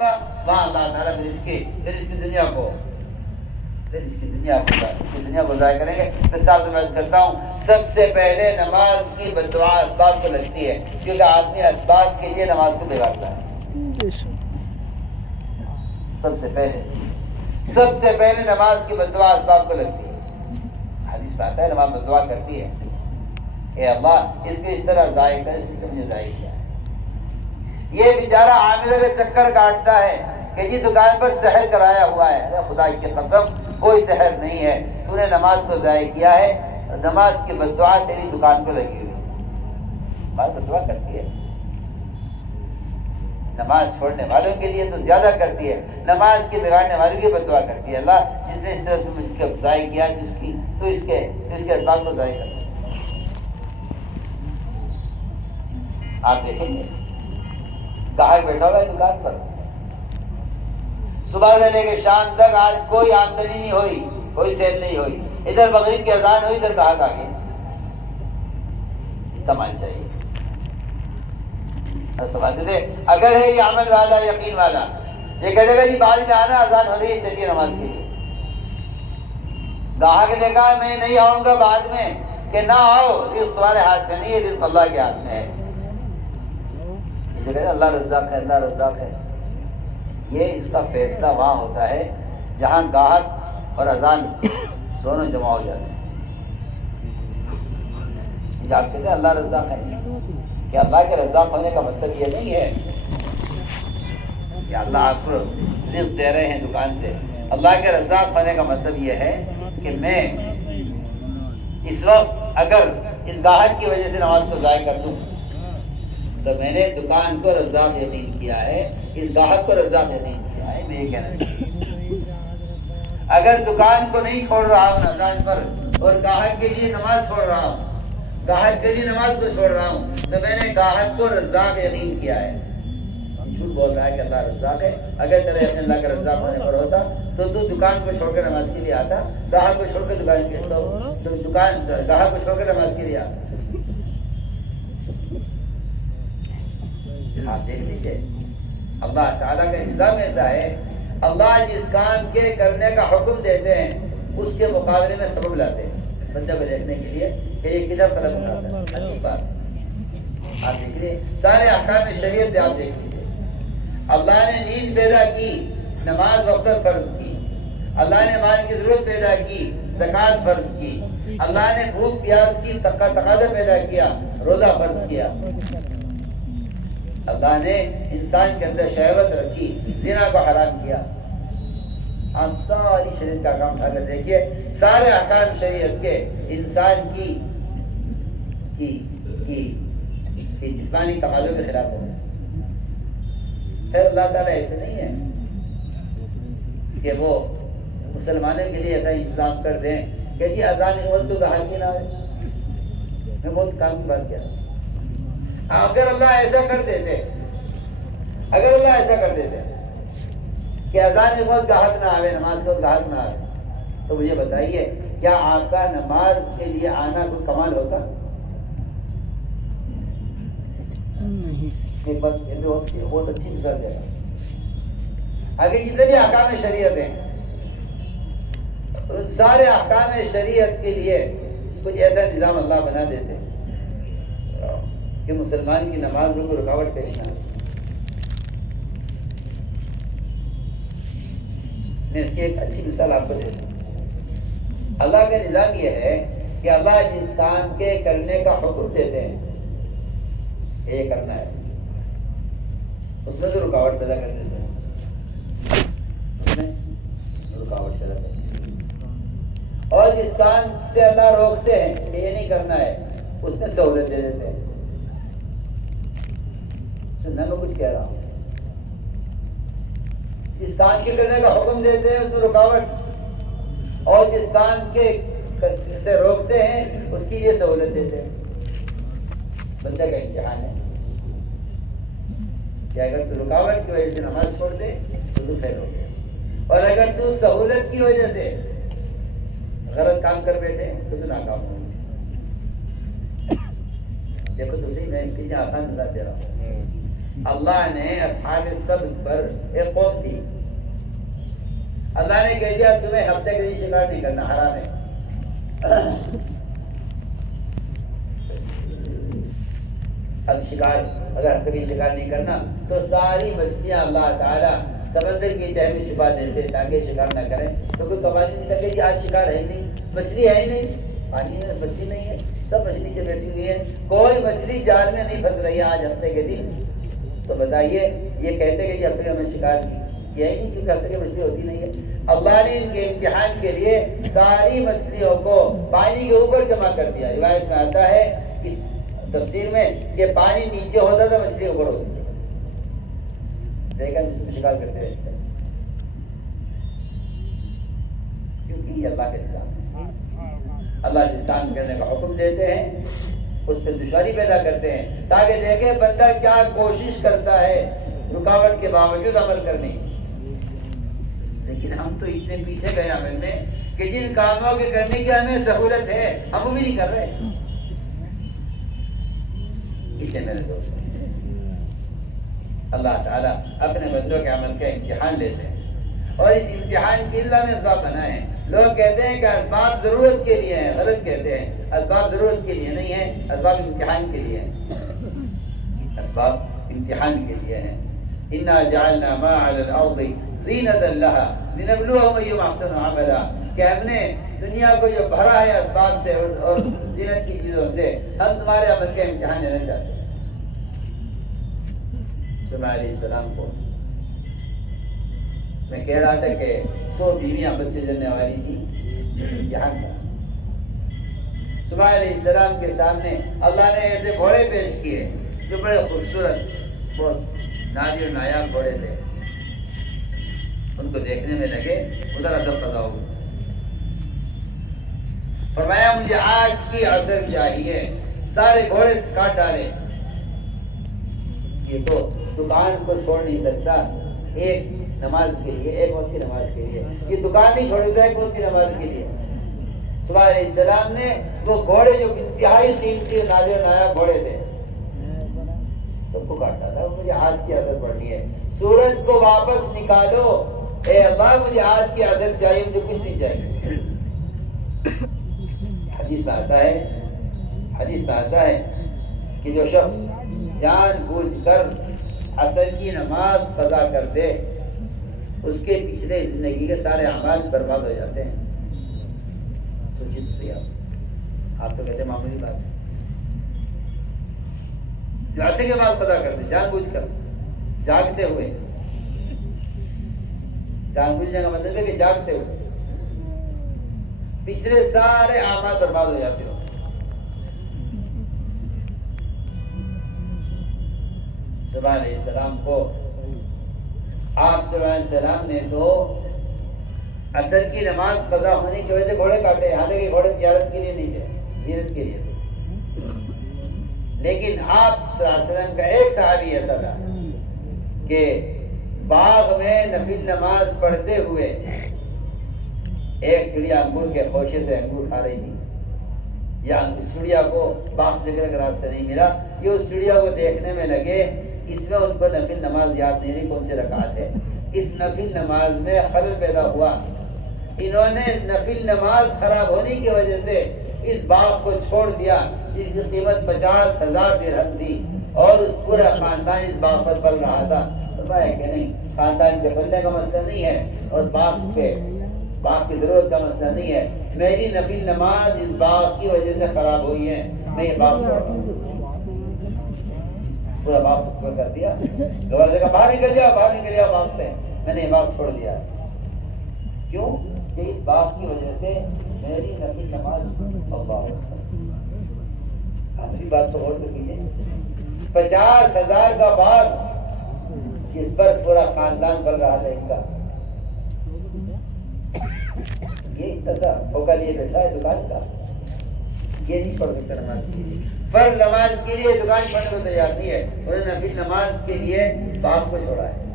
وہاں اللہ تعالیٰ پھر اس کی دنیا کو ضائع کریں گے. مثال سے میں کرتا ہوں, سب سے پہلے نماز کی بددعا اسباب کو لگتی ہے, کیونکہ آدمی اسباب کے لیے نماز کو بگاڑتا ہے. سب سے پہلے نماز کی بددعا اسباب کو لگتی ہے. حدیث میں آتا ہے نماز بددعا کرتی ہے, اے اللہ اس کو اس طرح ضائع کر, اس سے مجھے ضائع کیا. یہ بیچارہ عاملہ کا چکر کاٹتا ہے کہ جی دکان پر سحر کرایا ہوا ہے. ارے خدا کی قسم کوئی سحر نہیں ہے, تو نے نماز کو ضائع کیا ہے. نماز کی بددعا تیری دکان کو لگی ہوئی. نماز بددعا کرتی ہے, نماز چھوڑنے والوں کے لیے تو زیادہ کرتی ہے, نماز کے بگاڑنے والوں کی بددعا کرتی ہے. اللہ جس نے اس طرح سے مجھ کو ضائع کیا جس کی, تو اس کے اسباب کو ضائع کرتا ہے. آپ دیکھیں گے گاہک بیٹھا ہوا ہے دکان پر, صبح سے لے کے شام تک آج کوئی آمدنی نہیں ہوئی, کوئی سیل نہیں ہوئی. ادھر مغرب کی اذان ہوئی, ادھر گاہک آ گیا. کمال چاہیے. سمجھتے تھے اگر ہے یہ عمل والا یقین والا, یہ کہے گا جی بعد میں آنا, اذان ہو رہی ہے چلیے نماز کے لیے. گاہک نے کہا میں نہیں آؤں گا بعد میں, کہ نہ آؤ, رزق تمہارے ہاتھ میں نہیں ہے, رزق اللہ کے ہاتھ میں ہے. اللہ رزاق ہے, اللہ رزاق ہے. یہ اس کا فیصلہ وہاں ہوتا ہے جہاں گاہک اور اذان دونوں جمع ہو جاتے ہیں. آپ کہتے ہیں اللہ رزاق ہے, کہ اللہ کے رزاق ہونے کا مطلب یہ نہیں ہے کہ اللہ آپ کو رزق دے رہے ہیں دکان سے. اللہ کے رزاق ہونے کا مطلب یہ ہے کہ میں اس وقت اگر اس گاہک کی وجہ سے نماز کو ضائع کر دوں تو میں نے دکان کو رزاق یقین کیا ہے, اس گاہک کو رزاق یقین کیا ہے. میں یہ کہنا چاہتا ہوں اگر دکان کو نہیں چھوڑ رہا ہوں اذان پر, اور گاہک کے لیے نماز چھوڑ رہا ہوں, گاہک کے لیے نماز کو چھوڑ رہا ہوں, تو میں نے گاہک کو رزاق یقین کیا ہے. جھوٹ بول رہا ہے کہ اللہ رزاق ہے. اگر تیرے اپنے اللہ کا رزاق ہونے پر ہوتا تو دکان کو چھوڑ کر نماز کے لیے آتا, گاہک کو چھوڑ کر گاہک کو چھوڑ کر نماز کے لیے آتا. آپ دیکھ لیجیے اللہ تعالیٰ کا نظام ایسا ہے, اللہ جس کام کے کرنے کا حکم دیتے ہیں اس کے مقابلے میں سبب لاتے ہیں بندے کو دیکھنے کے لیے کہ یہ کدھر قدم اٹھاتا ہے. اچھی بات آپ دیکھ لیجیے, سارے احکام شریعت سے آپ دیکھ لیجیے. اللہ نے نیند پیدا کی, نماز وقت فرض کی. اللہ نے مال کی ضرورت پیدا کی, زکات فرض کی. اللہ نے بھوک پیاس کی تقاضا پیدا کیا, روزہ فرض کیا. اللہ نے انسان کے اندر شہوت رکھی, زنا کو حرام کیا. آپ ساری شریعت کا کام اٹھا کر دیکھیے, سارے احکام شریعت کے انسان کی جسمانی تقاضوں کے خلاف ہوتے ہیں. پھر اللہ تعالیٰ ایسے نہیں ہے کہ وہ مسلمانوں کے لیے ایسا انتظام کر دیں کہ جی اذان کے وقت تو گاہک ہی نہ آئے. میں بہت کام کی بات کیا. اگر اللہ ایسا کر دیتے کہ اذان کے وقت گاہک نہ آئے, نماز کے وقت گاہک نہ آئے, تو مجھے بتائیے کیا آپ کا نماز کے لیے آنا کوئی کمال ہوگا؟ ایک بات بہت اچھی مثال دے رہا. اگر جتنے بھی احکام شریعت ہیں ان سارے احکام شریعت کے لیے کچھ ایسا نظام اللہ بنا دیتے کہ مسلمان کی نماز میں کوئی رکاوٹ پیش نہ ہو. میں اس کی ایک اچھی مثال آپ کو دیتا ہوں. اللہ کا نظام یہ ہے کہ اللہ جس کام کے کرنے کا حکم دیتے ہیں یہ کرنا ہے, اس میں تو رکاوٹ پیدا کر دیتے ہیں, اور جس کام سے اللہ روکتے ہیں کہ یہ نہیں کرنا ہے اس میں سہولت دے دیتے ہیں. سننا میں کچھ کہہ رہا ہوں. جس کام کے کرنے کا حکم دیتے ہیں اس میں رکاوٹ, اور جس کام کے سے روکتے ہیں اس کی یہ سہولت دیتے ہیں. بندے کا امتحان ہے کہ اگر تو رکاوٹ کی وجہ سے نماز چھوڑ دے تو فیل ہو گیا, اور اگر تو سہولت کی وجہ سے غلط کام کر بیٹھے تو ناکام ہو. دیکھو تو صحیح, میں اتنی آسان مثال دے رہا ہوں. اللہ نے اصحاب السبت پر ایک قوم تھی، اللہ نے کہہ دیا تمہیں ہفتے کے دن شکار نہیں کرنا، حرام ہے۔ اب شکار اگر ہفتے کے شکار نہیں کرنا تو ساری مچھلیاں اللہ تعالیٰ سمندر کی تہہ میں چھپا دیتے تاکہ شکار نہ کریں، تو کوئی قواعد نہیں لگے کہ آج شکار ہے ہی نہیں، مچھلی ہے ہی نہیں، پانی میں مچھلی نہیں ہے، سب مچھلی سے بیٹھی ہوئی ہے، کوئی مچھلی جال میں نہیں پھنس رہی ہے آج ہفتے کے دن۔ تو بتائیے یہ کہتے کہ ہفتے میں ہمیں شکار کیا ہی نہیں کیونکہ ہفتے کی مچھلی ہوتی نہیں ہے۔ اللہ نے ان کے امتحان کے لیے ساری مچھلیوں کو پانی کے اوپر جمع کر دیا۔ روایت میں آتا ہے اس تفسیر میں کہ پانی نیچے ہوتا تھا، مچھلی اوپر ہوتی ہے، دیکھا شکار کرتے رہتے ہیں، کیونکہ یہ اللہ کے نظام ہے۔ اللہ جس کام کرنے کا حکم دیتے ہیں اس پہ دشواری پیدا کرتے ہیں تاکہ دیکھیں بندہ کیا کوشش کرتا ہے رکاوٹ کے باوجود عمل کرنے کی۔ لیکن ہم تو اتنے پیچھے گئے عمل میں کہ جن کاموں کے کرنے کی ہمیں سہولت ہے ہم وہ بھی نہیں کر رہے۔ اسے میرے دوست اللہ تعالیٰ اپنے بندوں کے عمل کا امتحان لیتے ہیں اور اس امتحان کے اللہ نے اسباب بنائے ہیں۔ لوگ کہتے ہیں کہ اسباب ضرورت کے لیے ہیں، غلط کہتے ہیں، اسباب ضرورت کے لیے نہیں ہیں، اسباب امتحان کے لیے ہیں، اسباب امتحان کے لیے ہیں۔ انا جعلنا ما علی الارض زینۃ لها لنبلوهم ایہم احسن عملا، کہ ہم نے دنیا کو جو بھرا ہے اسباب سے اور زینت کی چیزوں سے، ہم تمہارے عمل کا امتحان لینا چاہتے ہیں۔ سلیمان علیہ السلام کو میں کہہ رہا تھا کہ 100 بیویاں بچے جننے والی تھی، یہاں کا سلیمان علیہ السلام کے سامنے اللہ نے ایسے گھوڑے پیش کیے جو بڑے خوبصورت بہت نادر و نایاب گھوڑے تھے، ان کو دیکھنے میں لگے ادھر اثر پیدا ہو گیا۔ فرمایا مجھے آج کی عصر چاہیے، سارے گھوڑے کاٹ ڈالے۔ یہ تو دکان کو چھوڑ نہیں سکتا ایک نماز کے لیے، ایک وقت کی نماز کے لیے، یہ دکان نہیں چھوڑے گا ایک وقت کی نماز کے لیے۔ سلیمان علیہ السلام نے وہ گھوڑے جو انتہائی قیمتی نادر و نایاب گھوڑے تھے سب کو کاٹا تھا۔ مجھے آج کی عصر پڑھنی ہے، سورج کو واپس نکالو، اے اللہ مجھے آج کی عصر چاہیے، مجھے کچھ نہیں چاہیے۔ حدیث میں آتا ہے کہ جو شخص جان بوجھ کر عصر کی نماز قضا کر دے اس کے پچھلے زندگی کے سارے اعمال برباد ہو جاتے ہیں۔ سوچیے تو صحیح، آپ تو کہتے ہیں معمولی بات ہے، جو عصر کے بعد قضا کر دے جان بوجھ کر جاگتے ہوئے، جان بوجھنے کا مطلب ہے کہ جاگتے ہوئے پچھلے سارے اعمال برباد ہو جاتے ہو۔ سلیمان علیہ السلام کو آپ سلیمان علیہ السلام نے تو عصر کی نماز قضا ہونے کی وجہ سے گھوڑے کاٹے، حالانکہ گھوڑے تجارت کے لیے نہیں تھے، زینت کے لیے تھے۔ لیکن آپ صلی اللہ علیہ وسلم کا ایک صحابی ایسا تھا کہ باغ میں نفل نماز پڑھتے ہوئے ایک چڑیا انگور کے خوشے سے انگور کھا رہی تھی، یا اس چڑیا کو باغ سے نکلنے کا راستہ نہیں ملا، یہ اس چڑیا کو دیکھنے میں لگے، اس میں ان کو نفل نماز یاد نہیں رہی کون سے رکعت ہے، اس نفل نماز میں خلل پیدا ہوا، انہوں نے نفل نماز خراب ہونے کی وجہ سے اس باغ کو چھوڑ دیا جس کی قیمت 50,000 درہم تھی، اور اس پورا خاندان اس باغ پر پل رہا تھا۔ فرمایا کہ نہیں، خاندان کے پلنے کا مسئلہ نہیں ہے اور باغ کی ضرورت کا مسئلہ نہیں ہے، میری نفل نماز اس باغ کی وجہ سے خراب ہوئی ہے، میں یہ باغ چھوڑ رہا ہوں۔ پورا باغ سب کو کر دیا، گورنر نے کہا باہر نکل جاؤ باغ سے، میں نے یہ باغ چھوڑ دیا۔ کیوں؟ کہ اس باغ کی وجہ سے میری نفل نماز آخری بات تو اور تو کیجیے، 50,000 کا باغ جس پر پورا خاندان بن رہا تھا ان کا، یہ اتنا ہوگا لیے بیٹھا ہے دکان کا، یہ نہیں پڑھ سکتا نماز کے لیے، فرض نماز کے لیے دکان بند ہو جاتی ہے، انہوں نے نفل نماز کے لیے باغ کو چھوڑا ہے۔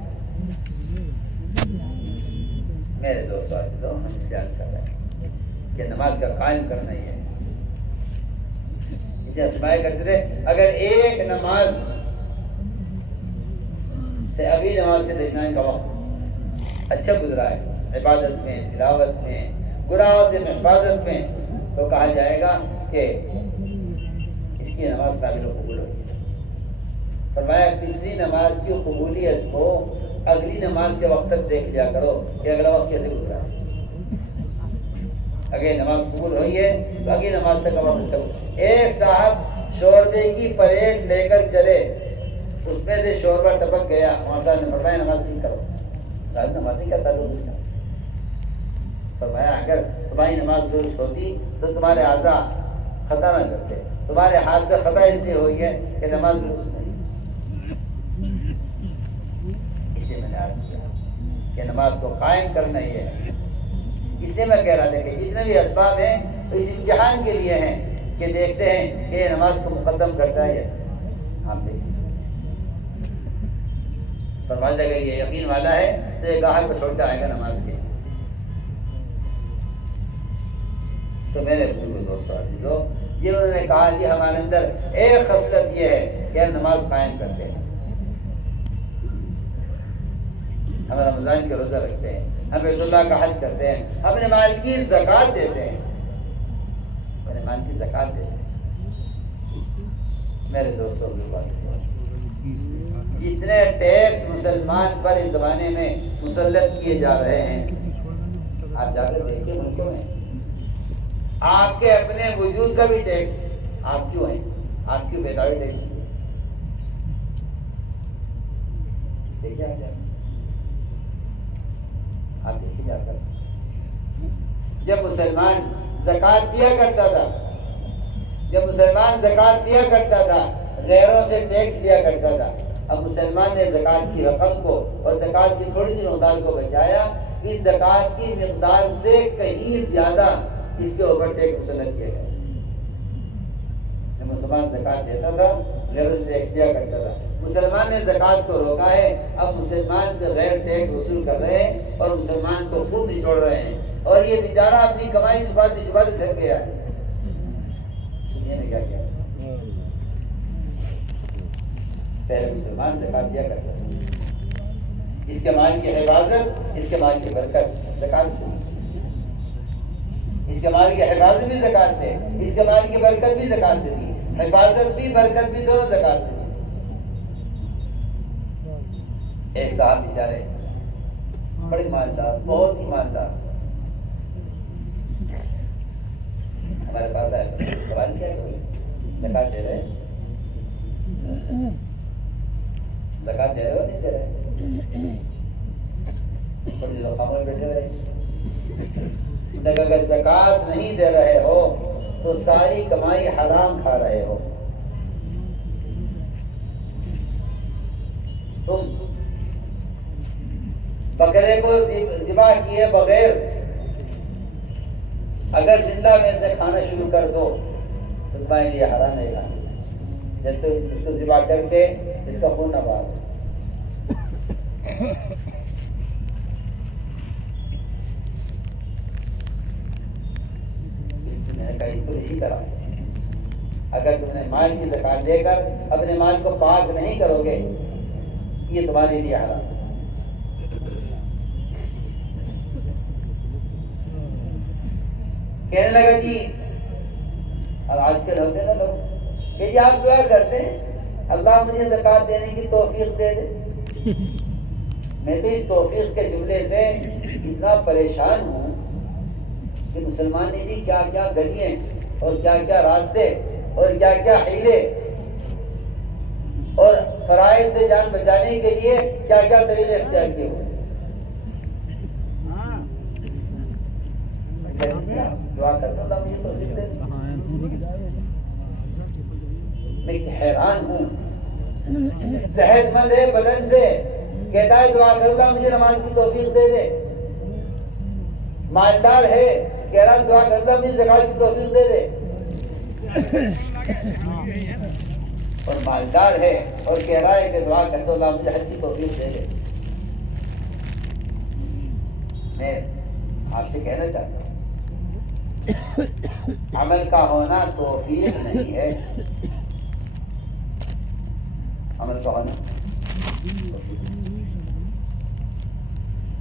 میرے دوستوں ہم خیال کر رہے ہیں کہ نماز کا قائم کرنا ہی ہے، اسے اسمائے کرتے تھے، اگر ایک نماز سے ابھی نماز کے درمیان کا وقت اچھا گزرا ہے، عبادت میں، تلاوت میں، گناہوں سے حفاظت میں، تو کہا جائے گا کہ اس کی نماز قابل قبول ہوگی۔ فرمایا پچھلی نماز کی قبولیت کو اگلی نماز کے وقت تک دیکھ لیا کرو کہ اگلا وقت کیسے گزرا ہے۔ اگر نماز قبول ہوئی ہے تو اگلی نماز تک کا وقت تک۔ ایک صاحب شوربے کی پلیٹ لے کر چلے، اس میں سے شوربہ ٹپک گیا، مولانا نے فرمایا نماز نہیں کرو۔ صاحب نماز نہیں کرتا لوگ، فرمایا اگر تمہاری نماز درست ہوتی تو تمہارے اعضاء خطا نہ کرتے، تمہارے ہاتھ سے خطا اس لیے ہوئی ہے کہ نماز درست نہیں۔ اس لیے میں نے عرض کیا کہ نماز کو قائم کرنا ہی ہے۔ اس لیے میں کہہ رہا تھا کہ جتنے بھی اسباب ہیں تو اس امتحان کے لیے ہیں کہ دیکھتے ہیں کہ یہ نماز کو مقدم کرتا ہے۔ ہم دیکھیں فرمایا اگر یہ یقین والا ہے تو یہ گاہک کو چھوڑتا آئے گا نماز کے۔ تو میرے بزرگ دوستوں عزیزو، یہ انہوں نے کہا کہ ہمارے اندر ایک خصلت یہ ہے کہ ہم نماز قائم کرتے ہیں، ہم رمضان کے روزہ رکھتے ہیں، ہم بیت اللہ کا حج کرتے ہیں، ہم اپنے مال کی زکوٰۃ دیتے ہیں، اپنے مال کی زکوٰۃ دیتے ہیں۔ میرے دوستوں جتنے ٹیکس مسلمان پر اس زمانے میں مسلط کیے جا رہے ہیں، آپ جا کر دیکھیے ملکوں میں آپ کے اپنے وجود کا بھی ٹیکس آپ کیوں ہیں، آپ کیوں بیداری ٹیکس دیکھیے آپ دیکھیے جا کر۔ جب مسلمان زکوٰۃ دیا کرتا تھا، جب مسلمان زکوٰۃ دیا کرتا تھا، غیروں سے ٹیکس دیا کرتا تھا، اب مسلمان نے زکوٰۃ کی رقم کو اور زکوٰۃ کی تھوڑی سی مقدار کو بچایا، اس زکوٰۃ کی مقدار سے کہیں زیادہ اس کے اوپر ٹیکس مسلط کیا گیا۔ جب مسلمان زکوٰۃ دیتا تھا، غیروں سے ٹیکس دیا کرتا تھا، مسلمان نے زکوٰۃ کو روکا ہے، اب مسلمان سے غیر ٹیکس وصول کر رہے ہیں اور مسلمان کو خود نچوڑ رہے ہیں، اور یہ بیچارہ اپنی کمائی اس بات سے گھر گیا ہے۔ دنیا نے کیا کیا؟ پہلے مسلمان زکوٰۃ دیا کرتا تھا، اس کے مال کی حفاظت، اس کے مال کی برکت زکوٰۃ سے، اس کے مال کی حفاظت بھی زکوٰۃ سے، اس کے مال کی برکت بھی زکوٰۃ سے دی، حفاظت بھی برکت بھی دونوں زکوٰۃ سے دی۔ ایک صاحب بیچارے بڑے ایماندار، بہت ایماندار، ہمارے پاس آئے، سوال کیا کوئی زکوٰۃ دے رہے، زکوٰۃ دے رہے ہو نہیں دے رہے؟ بڑے لوگ خاموش بیٹھے رہے۔ اگر زکوٰۃ نہیں دے رہے ہو تو ساری کمائی حرام کھا رہے ہو۔ تم بکرے کو ذبح کیے بغیر اگر زندہ میں سے کھانا شروع کر دو تو تمہارے لیے حرام نہیں کھانا، جب تک اس کو ذبح کر کے اس کا خون نہ بہا۔ میں نے کہا اس کو اسی طرح اگر تم نے مال کی زکوٰۃ دے کر اپنے مال کو پاک نہیں کرو گے، یہ تمہارے لیے حرام ہے۔ کہنے لگا جی، اور آج کل ہوتے نا لوگ کہ جی آپ دعا کرتے ہیں اللہ مجھے زکوٰۃ دینے کی توفیق دے دے۔ میں تو اس توفیق کے جملے سے اتنا پریشان ہوں کہ مسلمان نے بھی کیا کیا گلیاں اور کیا کیا راستے اور کیا کیا حیلے اور فرائض سے جان بچانے کے لیے کیا کیا طریقے اختیار کیے ہوئے۔ دعا کرتا اللہ مجھے توفیق دے۔ میں حیران ہوں، صحت مند ہے بدن سے، کہتا ہے دعا کر اللہ مجھے نماز کی توفیق دے دے۔ مالدار ہے، کہہ رہا دعا کر اللہ مجھے زکوٰۃ کی توفیق دے دے۔ اور مالدار ہے اور کہہ رہا ہے کہ دعا کر دو اللہ مجھے حج کی توفیق دے دے۔ میں آپ سے کہنا چاہتا ہوں عمل کا ہونا توفیق نہیں ہے، عمل کا ہونا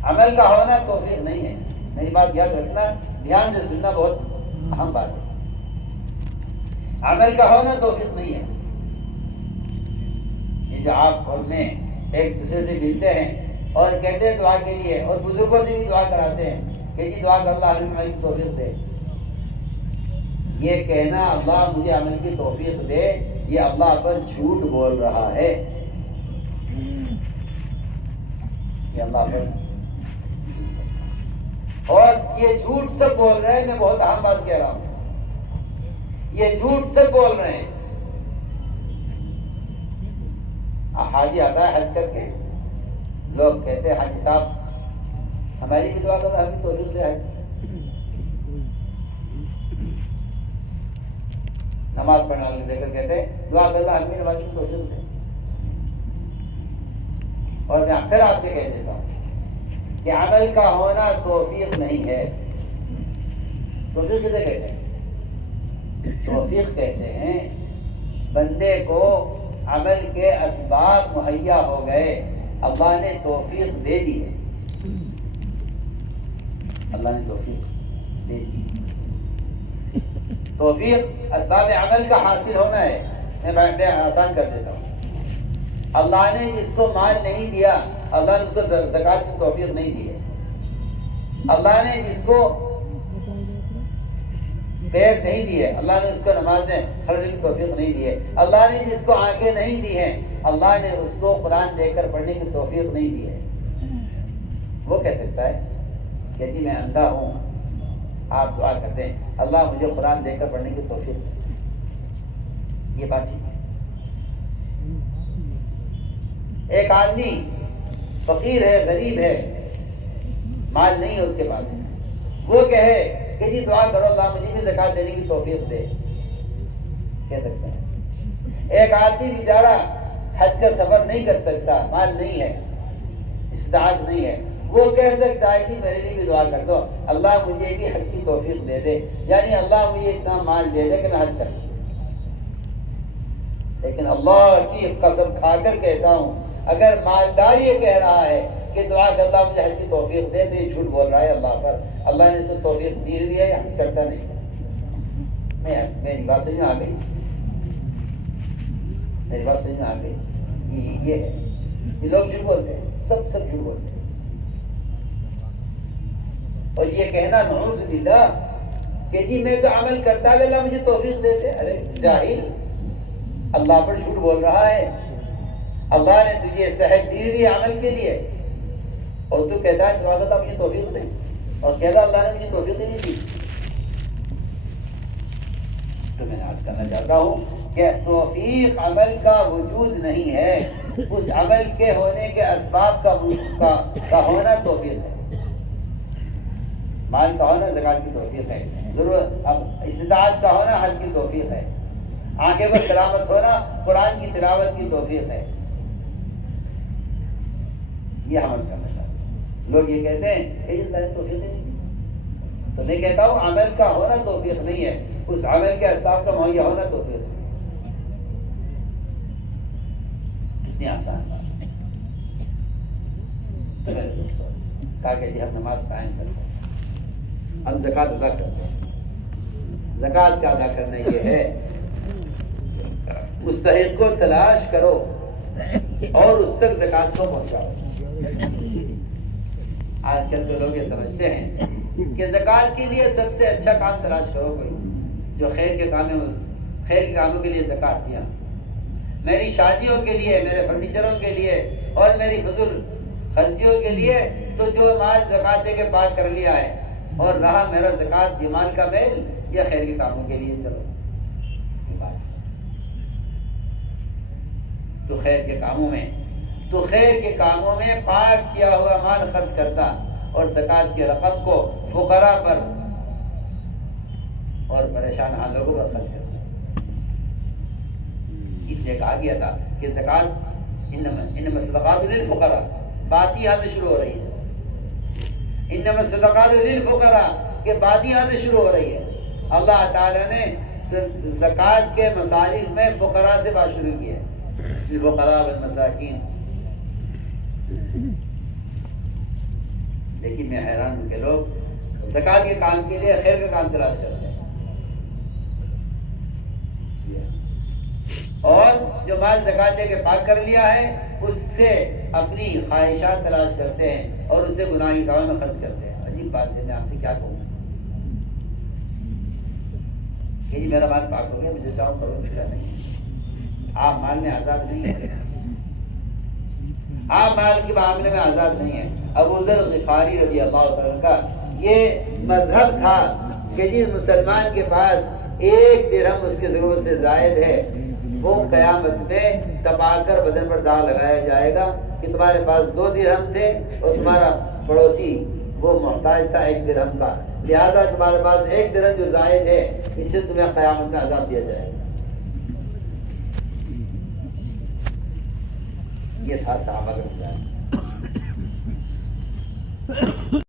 عمل کا ہونا توفیق نہیں ہے. میری بات یاد رکھنا, دھیان سے سننا, بہت اہم بات ہے. عمل کا ہونا توفیق نہیں ہے. یہ جو آپ اور میں ایک دوسرے سے ملتے ہیں اور کہتے ہیں دعا کے لیے, اور بزرگوں سے بھی دعا کراتے ہیں کہ جی دعا کر اللہ ہمیں عمل کی توفیق دے. یہ کہنا اللہ مجھے عمل کی توفیق دے, یہ اللہ پر جھوٹ بول رہا ہے. یہ اللہ پر, اور یہ جھوٹ سب بول رہے ہیں. میں بہت اہم بات کہہ رہا ہوں, یہ جھوٹ سب بول رہے ہیں. حاجی آتا ہے حج کر کے, لوگ کہتے ہیں حاجی صاحب ہماری بھی دعا کرنا, ہمیں توفیق دے حج. نماز پڑھنے والے دے کر کہتے ہیں دعا کرنا ہمیں نماز کی توفیق دے. اور میں پھر آپ سے کہہ دیتا ہوں کہ عمل کا ہونا توفیق نہیں ہے. توفیق کسے کہتے ہیں؟ توفیق کہتے ہیں بندے کو عمل کے اسباب مہیا ہو گئے, اللہ نے توفیق دے دی ہے. اللہ نے توفیق دے دی. توفیق اسباب عمل کا حاصل ہونا ہے. میں آسان کر دیتا ہوں. اللہ نے جس کو مال نہیں دیا, اللہ نے اس کو زکات کی توفیق نہیں دی ہے. اللہ نے جس کو پیر نہیں دی ہے, اللہ نے اس کو نماز میں پڑھنے کی توفیق نہیں دی ہے. اللہ نے جس کو آنکھیں نہیں دی ہیں, اللہ نے اس کو قرآن دیکھ کر پڑھنے کی توفیق نہیں دی ہے. وہ کہہ سکتا ہے کہ جی میں اندھا ہوں, آپ دعا کرتے ہیں اللہ مجھے قرآن دیکھ کر پڑھنے کی توفیق دے. یہ بات ٹھیک ہے. ایک آدمی فقیر ہے, غریب ہے, مال نہیں ہے اس کے پاس, وہ کہے کہ جی دعا کرو اللہ مجھے بھی زکات دینے کی توفیق دے, کہہ سکتے ہیں. ایک آدمی بیچارہ حج کا سفر نہیں کر سکتا, مال نہیں ہے, استطاعت نہیں ہے, وہ کہہ سکتا ہے کہ میرے لیے بھی دعا کر دو, اللہ مجھے بھی حج کی توفیق دے دے, یعنی اللہ مجھے اتنا مال دے دے کہ میں حج کروں. لیکن اللہ کی قسم کھا کر کہتا ہوں, اگر مالدار یہ کہہ رہا ہے کہ دعا کر اللہ مجھے حج کی توفیق دے, تو یہ جھوٹ بول رہا ہے اللہ پر. اللہ نے تو توفیق دی ہوئی ہے, حج کرتا نہیں. میری بات سمجھ میں آ گئی, میری بات سمجھ میں آ گئی. یہ ہے, یہ لوگ جھوٹ بولتے ہیں, سب جھوٹ بولتے ہیں. اور یہ کہنا نعوذ باللہ کہ جی میں تو عمل کرتا ہے اللہ مجھے توفیق دیتے. ارے جاہل, اللہ پر جھوٹ بول رہا ہے. اللہ نے تجھے صحت دی ہوئی عمل کے لیے, اور تو کہتا ہے دعا کرتا مجھے توفیق دے, اور کہتا اللہ نے مجھے توفیق نہیں دی. تو میں عرض کرنا چاہتا ہوں کہ توفیق عمل کا وجود نہیں ہے, اس عمل کے ہونے کے اسباب کا ہونا توفیق ہے. مال کا ہونا زکات کی توفیق ہے, ضرورت استطاعت کا ہونا حج کی توفیق ہے, آنکھیں پر تلاوت ہونا قرآن کی تلاوت کی توفیق ہے. یہ عمل کرنا چاہتے ہیں. لوگ یہ کہتے ہیں توفیق نہیں, تو میں کہتا ہوں عمل کا ہونا توفیق نہیں ہے, اس عمل کے اسباب کا مہیا ہونا توفیق ہے. کتنی آسان بات ہے. تو میرے دوستوں کہا کہ جی ہم نماز قائم کرتے ہیں, ہم زکات ادا کرتے ہیں. زکات کا ادا کرنا یہ ہے, مستحق کو تلاش کرو اور اس تک زکات کو پہنچاؤ. آج کل تو لوگ یہ سمجھتے ہیں کہ زکات کے لیے سب سے اچھا کام تلاش کرو کوئی جو خیر کے کاموں کے لیے زکات دیا. میری شادیوں کے لیے, میرے فرنیچروں کے لیے اور میری فضول خرچیوں کے لیے تو جو مال زکات دے کے پاک کر لیا ہے, اور رہا میرا زکات مال کا میل, یہ خیر کے کاموں کے لیے چلو. تو خیر کے کاموں میں پاک کیا ہوا مال خرچ کرتا, اور زکات کی رقم کو فقراء پر اور پریشان حال لوگوں پر خرچ کرتا. اس لیے کہا گیا تھا کہ زکات انما الصدقات للفقراء, بات یہاں سے شروع ہو رہی ہے. انما الصدقات للفقراء کہ بات یہاں سے شروع ہو رہی ہے. اللہ تعالی نے زکات کے مصارف میں فقراء سے بات شروع کی ہے, الفقراء والمساکین. لیکن میں حیران ہوں کہ لوگ زکات کے کام کے لیے خیر کا کام تلاش کرتے ہیں، اور جو مال زکات دے کے پاک کر لیا ہے اس سے اپنی خواہشات تلاش کرتے ہیں اور اسے گناہ کی کاموں میں خرچ کرتے ہیں۔ عجیب بات ہے، میں آپ سے کیا کہوں کہ جی میرا مال پاک ہو گیا، مجھے چاہوں کرو مسئلہ نہیں، آپ مال میں آزاد نہیں ہیں، آپ مال کے معاملے میں آزاد نہیں ہیں۔ ابو ذر غفاری رضی اللہ عنہ کا یہ مذہب تھا کہ جس مسلمان کے پاس 1 درہم اس کی ضرورت سے زائد ہے وہ قیامت میں تپا کر بدن پر داغ لگایا جائے گا کہ تمہارے پاس 2 درہم تھے اور تمہارا پڑوسی وہ محتاج تھا 1 درہم کا، لہذا تمہارے پاس 1 درہم جو زائد ہے اس سے تمہیں قیامت میں عذاب دیا جائے گا۔ یہ تھا صحابہ کا مزاج۔